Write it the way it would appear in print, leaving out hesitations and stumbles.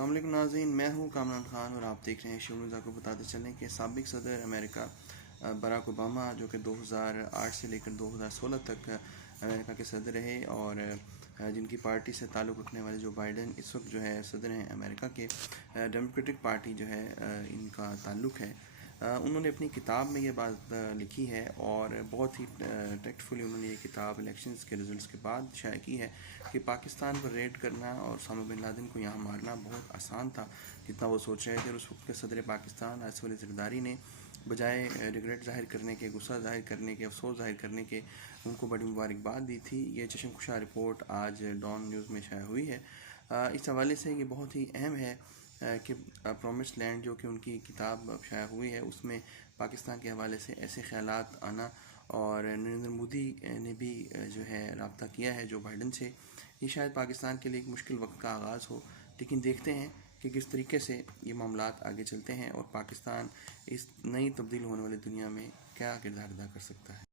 السلام علیکم ناظرین، میں ہوں کامران خان اور آپ دیکھ رہے ہیں شو نیوز۔ آپ کو بتاتے چلیں کہ سابق صدر امریکہ براک اوباما، جو کہ 2008 سے لے کر 2016 تک امریکہ کے صدر رہے، اور جن کی پارٹی سے تعلق رکھنے والے جو بائیڈن اس وقت جو ہے صدر ہیں امریکہ کے، ڈیموکریٹک پارٹی جو ہے ان کا تعلق ہے، انہوں نے اپنی کتاب میں یہ بات لکھی ہے، اور بہت ہی ٹیکٹفلی انہوں نے یہ کتاب الیکشنز کے رزلٹس کے بعد شائع کی ہے کہ پاکستان پر ریڈ کرنا اور اسامہ بن لادن کو یہاں مارنا بہت آسان تھا جتنا وہ سوچ رہے تھے۔ اور اس وقت کے صدر پاکستان آصف علی زرداری نے بجائے ریگریٹ ظاہر کرنے کے، غصہ ظاہر کرنے کے، افسوس ظاہر کرنے کے، ان کو بڑی مبارکباد دی تھی۔ یہ چشم کشا رپورٹ آج ڈان نیوز میں شائع ہوئی ہے۔ اس حوالے سے یہ بہت ہی اہم ہے کہ پرومس لینڈ جو کہ ان کی کتاب شائع ہوئی ہے، اس میں پاکستان کے حوالے سے ایسے خیالات آنا، اور نریندر مودی نے بھی جو ہے رابطہ کیا ہے جو بائیڈن سے، یہ شاید پاکستان کے لیے ایک مشکل وقت کا آغاز ہو، لیکن دیکھتے ہیں کہ کس طریقے سے یہ معاملات آگے چلتے ہیں اور پاکستان اس نئی تبدیل ہونے والی دنیا میں کیا کردار ادا کر سکتا ہے۔